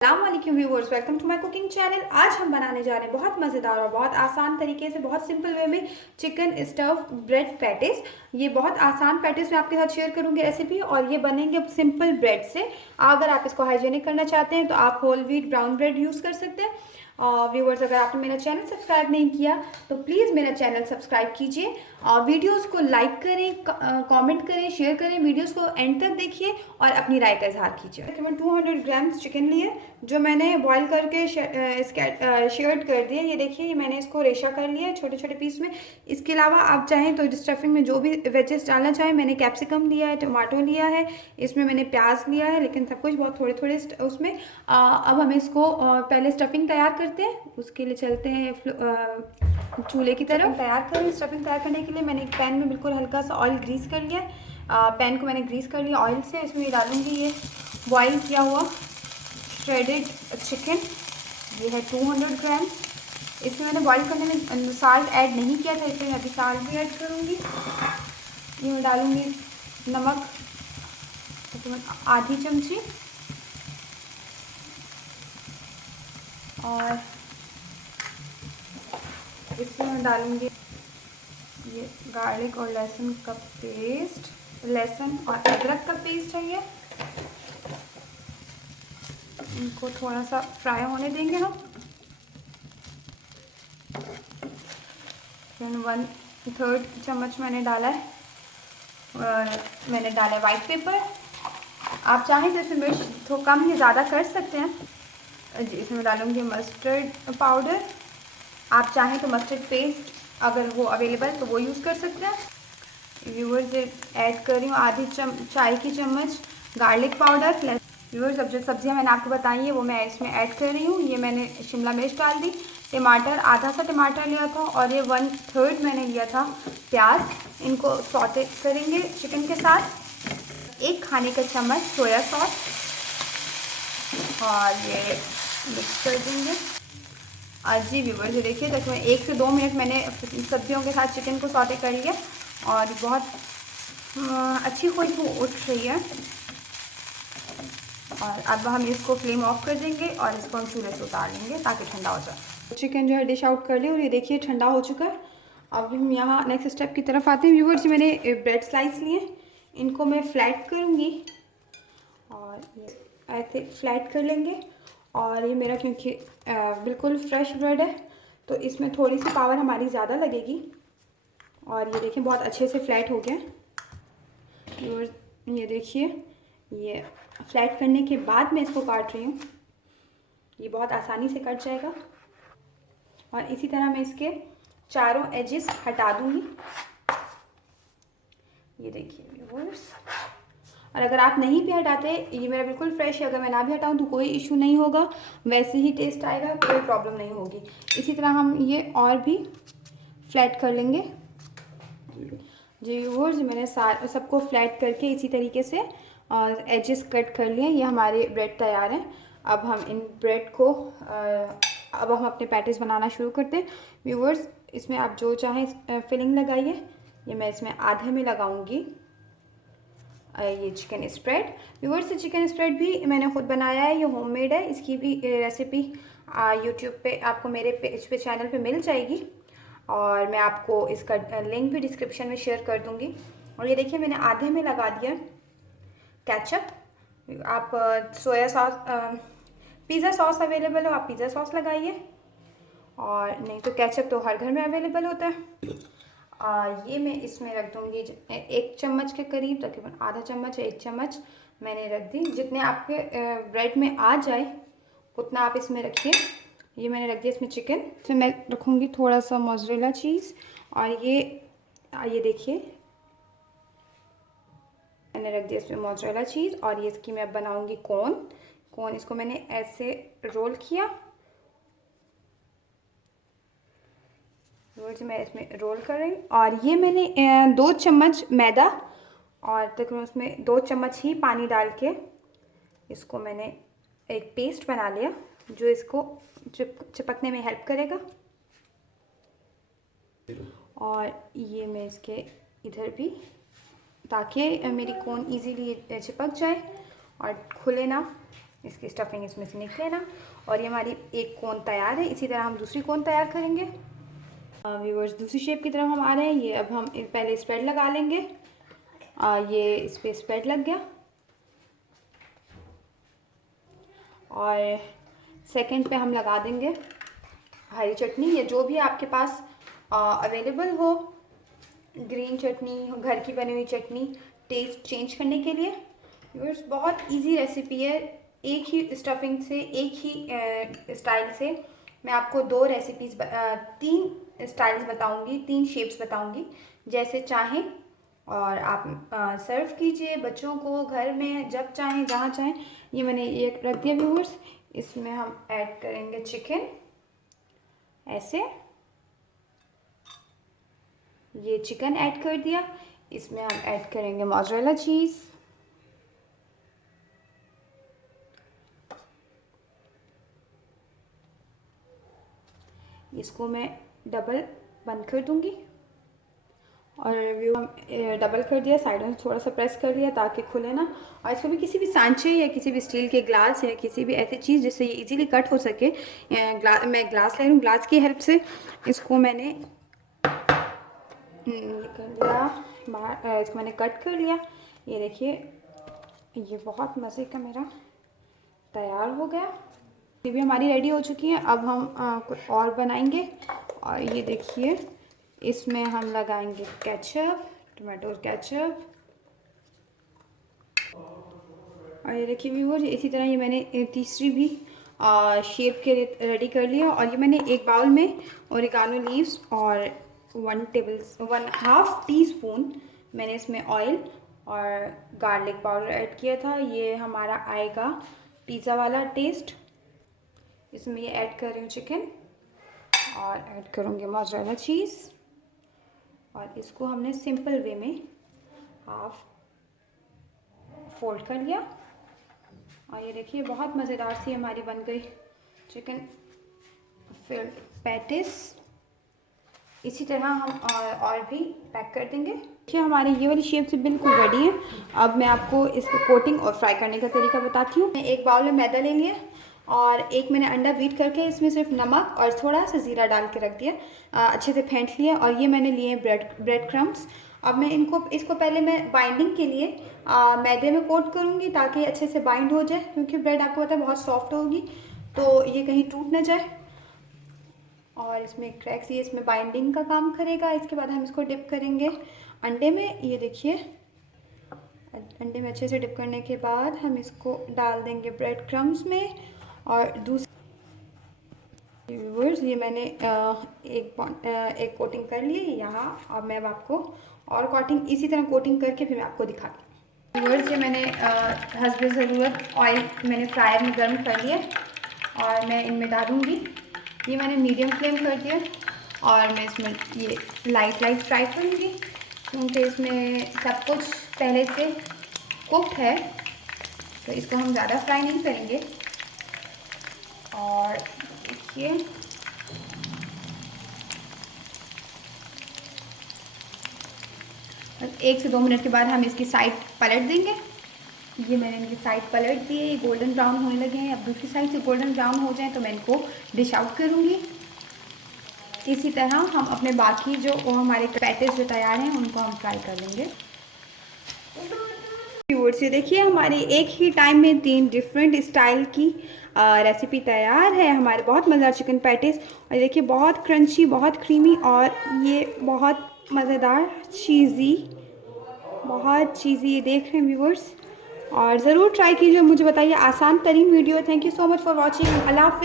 अस्सलामुअलैकुम viewers, welcome to my cooking channel. आज हम बनाने जा रहे हैं बहुत मज़ेदार और बहुत आसान तरीके से, बहुत सिंपल वे में चिकन स्टफ ब्रेड पैटीज। ये बहुत आसान पैटीज मैं आपके साथ शेयर करूंगी रेसिपी, और ये बनेंगे सिंपल ब्रेड से। अगर आप इसको हाइजीनिक करना चाहते हैं तो आप whole wheat brown bread use कर सकते हैं। व्यूअर्स, अगर आपने मेरा चैनल सब्सक्राइब नहीं किया तो प्लीज़ मेरा चैनल सब्सक्राइब कीजिए। वीडियोस को लाइक करें, कमेंट करें, शेयर करें। वीडियोस को एंड तक देखिए और अपनी राय का इजहार कीजिए। तकरीबन 200 ग्राम्स चिकन लिए, जो मैंने बॉईल करके शेयर्ड कर दिए। ये देखिए, ये मैंने इसको रेशा कर लिया है छोटे छोटे पीस में। इसके अलावा आप चाहें तो स्टफिंग में जो भी वेजेस डालना चाहें, मैंने कैप्सिकम लिया है, टमाटो लिया है, इसमें मैंने प्याज लिया है, लेकिन सब कुछ बहुत थोड़े थोड़े उसमें। अब हम इसको पहले स्टफिंग तैयार करते हैं। उसके लिए चलते हैं चूल्हे की तरफ। तैयार करें। स्टफिंग तैयार करने के लिए मैंने एक पैन में बिल्कुल हल्का सा ऑयल ग्रीस कर लिया है। पैन को मैंने ग्रीस कर लिया ऑयल से। इसमें डालूंगी ये बॉईल किया हुआ श्रेडेड चिकन। ये है 200 ग्राम। इसमें मैंने बॉईल करने में साल्ट ऐड नहीं किया था, इसलिए मैं अभी साल्ट भी ऐड करूँगी। ये मैं डालूँगी नमक तकरीबन आधी चमची, और इसमें मैं डालूँगी ये गार्लिक और लहसुन का पेस्ट। लहसुन और अदरक का पेस्ट है ये। इनको थोड़ा सा फ्राई होने देंगे हम। फिर 1/3 चम्मच मैंने डाला है, मैंने डाला है वाइट पेपर। आप चाहें तो इसमें मिर्च तो कम या ज़्यादा कर सकते हैं। इसमें डालूंगी मस्टर्ड पाउडर। आप चाहें तो मस्टर्ड पेस्ट अगर वो अवेलेबल तो वो यूज़ कर सकते हैं। व्यूअर्स, ऐड कर रही हूँ आधी चाय की चम्मच गार्लिक पाउडर। व्यूअर्स, अब जो सब्जियाँ मैंने आपको बताई है वो मैं इसमें ऐड कर रही हूँ। ये मैंने शिमला मिर्च डाल दी, टमाटर आधा सा टमाटर लिया था, और ये 1/3 मैंने लिया था प्याज। इनको सौटे करेंगे चिकन के साथ। 1 खाने का चम्मच सोया सॉस, और ये मिक्स कर देंगे। जी व्यूअर्स, ये देखिए तकरीबन 1 से 2 मिनट मैंने सब्जियों के साथ चिकन को सौटे कर लिया, और बहुत अच्छी खुशबू उठ रही है। और अब हम इसको फ्लेम ऑफ कर देंगे और इसको हम चूल्हे से उतार लेंगे ताकि ठंडा हो जाए। चिकन जो है डिश आउट कर लिया, और ये देखिए ठंडा हो चुका है। अब हम यहाँ नेक्स्ट स्टेप की तरफ आते हैं। व्यूअर्स, मैंने ब्रेड स्लाइस लिए, इनको मैं फ्लैट करूँगी, और ये ऐसे फ्लैट कर लेंगे। और ये मेरा क्योंकि बिल्कुल फ्रेश ब्रेड है तो इसमें थोड़ी सी पावर हमारी ज़्यादा लगेगी। और ये देखिए बहुत अच्छे से फ्लैट हो गया। और ये देखिए, ये फ्लैट करने के बाद मैं इसको काट रही हूँ। ये बहुत आसानी से कट जाएगा, और इसी तरह मैं इसके चारों एजेस हटा दूँगी। ये देखिए व्यूअर्स, और अगर आप नहीं भी हटाते, ये मेरा बिल्कुल फ्रेश है, अगर मैं ना भी हटाऊँ तो कोई इशू नहीं होगा, वैसे ही टेस्ट आएगा, कोई प्रॉब्लम नहीं होगी। इसी तरह हम ये और भी फ्लैट कर लेंगे। जी व्यूअर्स, मैंने सबको फ्लैट करके इसी तरीके से और एजेस कट कर लिए। ये हमारे ब्रेड तैयार हैं। अब हम इन ब्रेड को अब हम अपने पैटीज बनाना शुरू करते हैं। व्यूअर्स, इसमें आप जो चाहें फिलिंग लगाइए। ये मैं इसमें आधे में लगाऊंगी ये chicken spread. Viewers, chicken spread भी मैंने खुद बनाया है, ये होममेड है। इसकी भी रेसिपी यूट्यूब पे आपको मेरे पेज पे चैनल पे मिल जाएगी, और मैं आपको इसका लिंक भी डिस्क्रिप्शन में शेयर कर दूँगी। और ये देखिए, मैंने आधे में लगा दिया केचप। आप soya sauce, pizza sauce available हो आप पिज़्ज़ा सॉस लगाइए, और नहीं तो केचप तो हर घर में अवेलेबल होता है। ये मैं इसमें रख दूँगी 1 चम्मच के करीब, तकरीबन आधा चम्मच या 1 चम्मच मैंने रख दी। जितने आपके ब्रेड में आ जाए उतना आप इसमें रखिए। ये मैंने रख दिया इसमें चिकन। इसमें मैं रखूँगी थोड़ा सा मोज़रेला चीज़, और ये देखिए मैंने रख दिया इसमें मोज़रेला चीज़। और ये इसकी मैं बनाऊँगी कोन। इसको मैंने ऐसे रोल किया, रोल से मैं इसमें रोल कर रही। और ये मैंने 2 चम्मच मैदा और तकरीबन उसमें 2 चम्मच ही पानी डाल के इसको मैंने एक पेस्ट बना लिया, जो इसको चिपकने में हेल्प करेगा। और ये मैं इसके इधर भी, ताकि मेरी कोन इजीली चिपक जाए और खुले ना। इसकी स्टफिंग इसमें से निकले ना। और ये हमारी एक कोन तैयार है। इसी तरह हम दूसरी कोन तैयार करेंगे। व्यूअर्स, दूसरी शेप की तरफ हम आ रहे हैं। ये अब हम पहले स्प्रेड लगा लेंगे। ये इस पर स्प्रेड लग गया। और सेकंड पे हम लगा देंगे हरी चटनी, या जो भी आपके पास अवेलेबल हो, ग्रीन चटनी, घर की बनी हुई चटनी, टेस्ट चेंज करने के लिए। व्यूअर्स, बहुत इजी रेसिपी है। एक ही स्टफिंग से, एक ही स्टाइल से मैं आपको 2 रेसिपीज़ 3 स्टाइल्स बताऊंगी, 3 शेप्स बताऊंगी, जैसे चाहें। और आप सर्व कीजिए बच्चों को घर में, जब चाहें, जहाँ चाहें। ये मैंने ये रख दिया व्यूअर्स। इसमें हम ऐड करेंगे चिकन, ऐसे। ये चिकन ऐड कर दिया। इसमें हम ऐड करेंगे मोज़रेला चीज़, इसको मैं डबल बंद कर दूंगी। और व्यू हम डबल कर दिया, साइडों से थोड़ा सा प्रेस कर लिया ताकि खुले ना। और इसको भी किसी भी सांचे या किसी भी स्टील के ग्लास या किसी भी ऐसी चीज़ जिससे ये इजीली कट हो सके, मैं ग्लास ले रही हूँ। ग्लास की हेल्प से इसको मैंने कर लिया बाहर, इसको मैंने कट कर लिया। ये देखिए, ये बहुत मज़े का मेरा तैयार हो गया। ये भी हमारी रेडी हो चुकी है। अब हम कुछ और बनाएंगे। और ये देखिए, इसमें हम लगाएंगे केचप, टमाटो केचप। और ये देखिए व्यूअर्स, इसी तरह ये मैंने तीसरी भी शेप के रेडी कर लिया। और ये मैंने एक बाउल में ओरिगानो लीव्स और 1/2 टीस्पून मैंने इसमें ऑयल और गार्लिक पाउडर ऐड किया था। ये हमारा आएगा पिज़्ज़ा वाला टेस्ट। इसमें ये ऐड कर रही हूँ चिकन, और ऐड करूँगी मोज़रेला चीज़। और इसको हमने सिंपल वे में हाफ फोल्ड कर लिया। और ये देखिए, बहुत मज़ेदार सी हमारी बन गई चिकन फिल्ड पैटिस। इसी तरह हम और भी पैक कर देंगे। देखिए, हमारे ये वाली शेप से बिल्कुल रेडी है। अब मैं आपको इसको कोटिंग और फ्राई करने का तरीका बताती हूँ। मैं एक बाउल में मैदा ले लिया और एक मैंने अंडा बीट करके इसमें सिर्फ नमक और थोड़ा सा ज़ीरा डाल के रख दिया, अच्छे से फेंट लिया। और ये मैंने लिए ब्रेड क्रम्स। अब मैं इसको पहले मैं बाइंडिंग के लिए मैदे में कोट करूँगी ताकि अच्छे से बाइंड हो जाए, क्योंकि ब्रेड आपको पता है बहुत सॉफ्ट होगी, तो ये कहीं टूट ना जाए। और इसमें क्रैक्स, ये इसमें बाइंडिंग का काम करेगा। इसके बाद हम इसको डिप करेंगे अंडे में। ये देखिए, अंडे में अच्छे से डिप करने के बाद हम इसको डाल देंगे ब्रेड क्रम्स में। और दूसरी व्यूअर्स, ये मैंने एक कोटिंग कर ली यहाँ। अब मैं आपको और कोटिंग इसी तरह कोटिंग करके फिर मैं आपको दिखाती हूँ। व्यूअर्स, ये मैंने हस्बे ज़रूरत ऑयल मैंने फ्रायर में गर्म कर लिया और मैं इनमें डालूँगी। ये मैंने मीडियम फ्लेम कर दिया और मैं इसमें ये लाइट फ्राई करूँगी, क्योंकि इसमें सब कुछ पहले से कुक्ड है, तो इसको हम ज़्यादा फ्राई नहीं करेंगे। और देखिए, बस 1 से 2 मिनट के बाद हम इसकी साइड पलट देंगे। ये मैंने इनकी साइड पलट दी है, ये गोल्डन ब्राउन होने लगे हैं। अब दूसरी साइड से गोल्डन ब्राउन हो जाए तो मैं इनको डिश आउट करूँगी। इसी तरह हम अपने बाकी जो हमारे पैटिस जो तैयार हैं उनको हम फ्राई कर लेंगे। व्यूअर्स, ये देखिए, हमारे एक ही टाइम में 3 डिफरेंट स्टाइल की रेसिपी तैयार है। हमारे बहुत मज़ेदार चिकन पैटिस। और देखिए, बहुत क्रंची, बहुत क्रीमी, और ये बहुत मज़ेदार बहुत चीज़ी ये देख रहे हैं व्यूअर्स। और ज़रूर ट्राई कीजिए, मुझे बताइए। आसान तरीन video. Thank you so much for watching. अल्लाह हाफ़िज़।